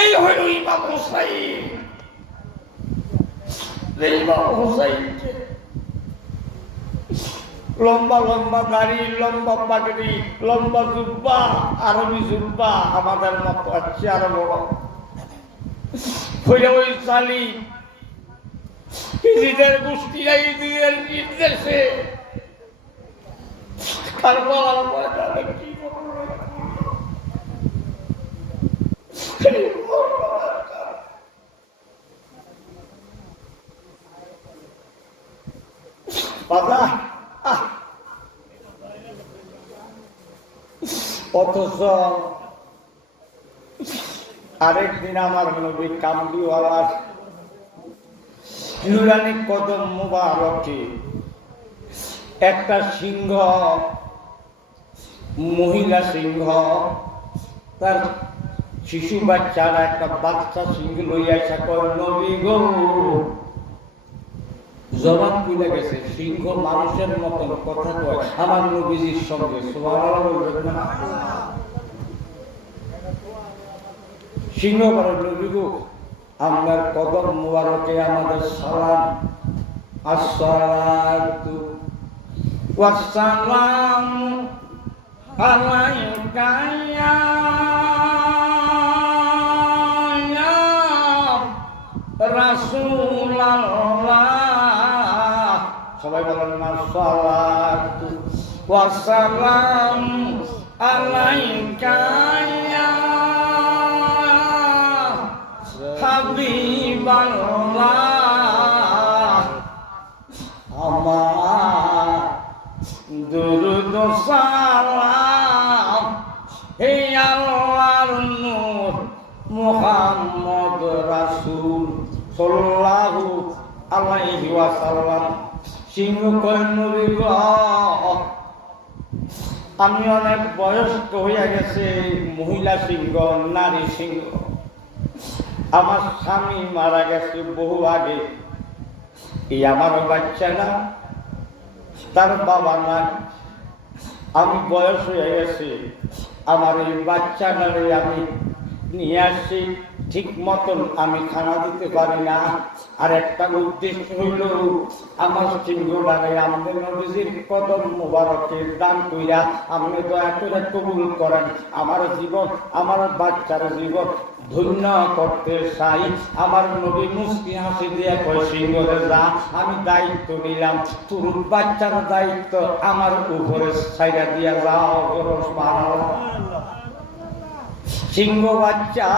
এই হইল ইমাম হুসাইন। ইমাম হুসাইনকে লম্বা লম্বা দাড়ি, লম্বা পাগড়ি, লম্বা জুব্বা, আরবি জুব্বা, আমাদের মতো আছে আরো বড় হইলে ওই সালি ইজিদের গোষ্ঠীরা ইজিদের নির্দেশে কারবালার ময়দানে কি করবে বাবা। অথচ আরেকদিন আমার নবী কামলিওয়ালার নুরানি কদম মুবারকে একটা সিংহ, মহিলা সিংহ তার শিশু বাচ্চারা একটা বাচ্চা সিংহ লইয়া আসা কর, নবী গো জবান খুলে গেছে। সিংহ মানুষের মতন কথা কয় আমার নবীজির সঙ্গে, সুবহানাল্লাহ বলবেন না? সিংহ বলে, নবী গো আপনার কদম মুবারকে আমাদের সালাম, আসসালাতু ওয়াসসালামু আলাইকা ইয়া রাসূলুল্লাহ। সবাই বলেন না, আসসালাতু ওয়াসসালামু আলাইকা ইয়া হাবিবাল্লাহ। আমার দুরূদ সালাম হে আল্লাহর নূর মুহাম্মদ রাসূল সাল্লাল্লাহু আলাইহি ওয়াসাল্লাম। সিংহ কয়, নবী গো আমি অনেক বয়স্ক হইয়া গেছে, মহিলা সিংহ, নারী সিংহ, আমার স্বামী মারা গেছে বহু আগে, এই আমার বাচ্চা না, তার বাবা নাই, আমি বয়স হয়ে গেছে, আমার এই বাচ্চাটারে আমি নিয়ে আসছি, ঠিক মতন আমি খানা দিতে পারি না। আর একটা উদ্দেশ্য হইল আমার সিংহটারে আমাদের নবীজির কদম মুবারকে দান কইরা আপনি দয়া করে কবুল করেন, আমার জীবন, আমার বাচ্চার জীবন ধন্য করতে চাই। আমার নবী মুস্কি হাসি দিয়ে কয়, সিংহরে যা, আমি দায়িত্ব নিলাম, তোর বাচ্চার দায়িত্ব আমার উপরে ছাইরা দিয়া যাও। সিংহ বাচ্চা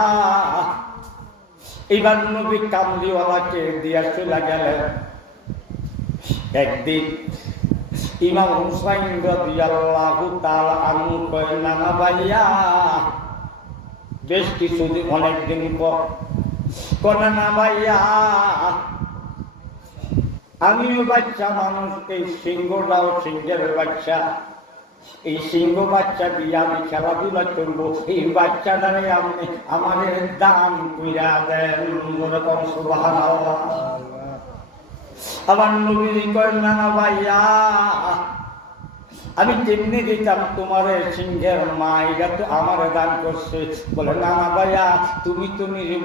এবার নবী কামলিওয়ালাকে দিয়া চলে গেলেন। একদিন ইমাম হুসাইন রাদিয়াল্লাহু তাআলা আনহু কয়, নানা ভাইয়া বেশ কিছুদিন, অনেকদিন পর কয়, না ভাইয়া আমিও বাচ্চা মানুষ, এই সিংহটাও সিংহের বাচ্চা, এই সিংহ বাচ্চা দিয়ে আমি খেলাধুলা করবো, এই বাচ্চাটারে আপনি আমাদের দান কইরা দেন। সুবহানাল্লাহ। আমার নবী কয়, না ভাইয়া আমি যেমনি দিতাম তোমার সিংহের মা, এটা তো আমার দান করছে। বলে, না ভাইয়া তুমি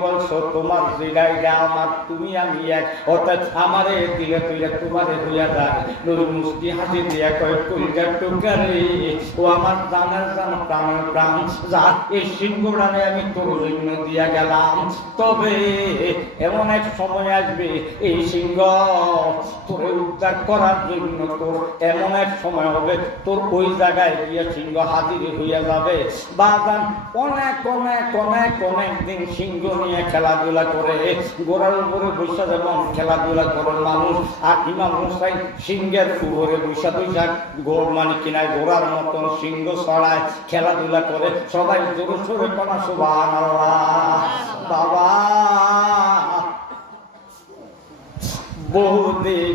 বলছো তোমার যেটা আমার, তুমি আমি এক, অর্থাৎ আমারে দিলে তুইলে তোমারে হইয়া যায়। নবী মুস্কি হাসি দিয়া কয়, কইটার টোকারে ও আমার জানের জান, প্রাণের প্রাণ, যা এই সিংহটারে আমি তোর জন্য দিয়া গেলাম, তবে এমন এক সময় আসবে এই সিংহ তোর উদ্ধার করার জন্য, তোর এমন এক সময় হবে তোর ওই জায়গায় গিয়ে সিংহ হাজির হইয়া যাবে। বাজান অনেক অনেক অনেক অনেক দিন সিংহ নিয়ে খেলাধুলা করে, গোড়ার উপরে বসে যেমন খেলাধুলা করে মানুষ, আর ইমাম হুসাইন সিংহের উপরে বসে বসে মানে কিনা গোড়ার মতন সিংহ ছড়ায় খেলাধুলা করে। সবাই জোরে সোরে কোনা সুবহানাল্লাহ। বাবা বহুদিন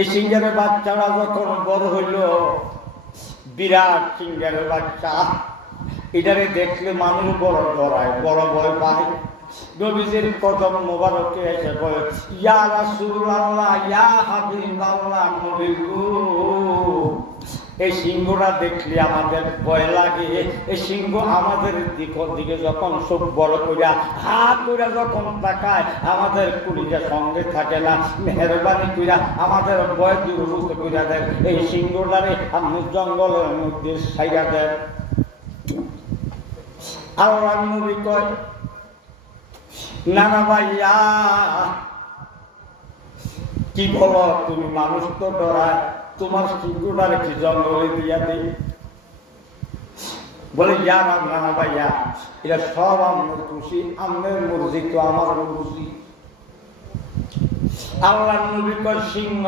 এই সিংহের বাচ্চারা যখন বড় হইল, বিরাট সিংহের বাচ্চা, এটারে দেখলে মানুষ বড় ডরায়, বড় ভয় পায়। নবীজির কদম মোবারকে এসে বলে, ইয়া রাসূলুল্লাহ, ইয়া হাবিবাল্লাহ, নবী গো এই সিংহটা দেখলে আমাদের ভয় লাগে। এই সিংহ আমাদের দিকে যখন চোখ বড় কইরা হাত কইরা যখন তাকায়, আমাদের কলিজা সঙ্গে থাকে না। মেহরবানি কইরা আমাদের ভয় দূরভূত কইরা দেয়। এই সিংহটারে আপনি জঙ্গলের মধ্যে ছাইরা দেয়। আল্লাহর নবী কয়, না না ভাইয়া, কি বলো তুমি? মানুষ তো ডরায়, তোমার সিংহটারে কি জঙ্গলে দিয়া দেই? বলে না ভাইয়া, এটা সব আমার খুশি, আমার মর্জি তো আমার মর্জি। আল্লাহর নবী কয়, সিংহ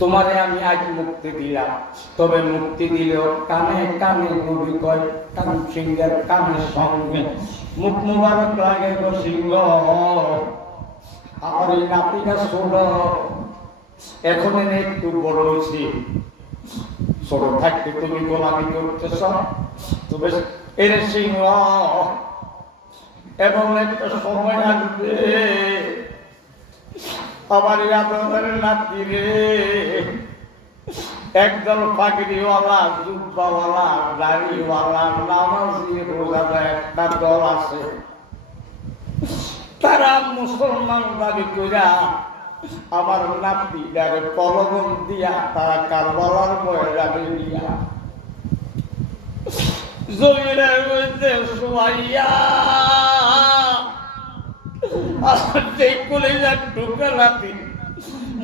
তোমারে আমি আজ মুক্তি দিলাম, তবে মুক্তি দিলেও কানে কানে, নবী কয় কান সিংহের কানের সঙ্গে মুখ মুবারক লাগে গো সিংহ। আমার এই নাতিটা ছোট, এখন একটু বড় হয়েছি, ছোট থাকতে তুমি গোলামি করতেছ, তবে এর সিংহ এবং একটা সময় আসবে আমার আদরের নাতি রে, একদল পাগড়িওয়ালা, জুব্বাওয়ালা, দাড়িওয়ালা, নামাজি, রোজাদার একটা দল আছে। তারা মুসলমান দাবি কইরা আমার নাতিটারে প্রলোভন দিয়া তারা কারবালার ময়দানে নিয়া জমিনের মধ্যে শোয়াইয়া আমার সেই কলিজার টুকরা নাতি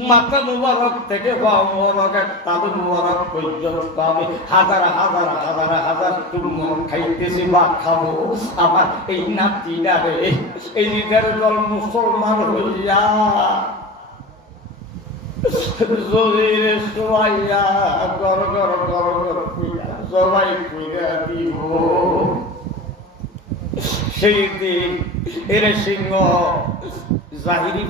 মাথা মুবারক থেকে পা মুবারক, তালু মুবারক পর্যন্ত আমি হাজার হাজার হাজার হাজার চুম্বন খাইতেছি বা খাবো। আমার এই নাতিটারে এই নিজের দল মুসলমান হইয়া জমিরে শোয়াইয়া গর গর গর গর সবাই কইরা দিব। সেই দিন এর সিংহ জাহিরি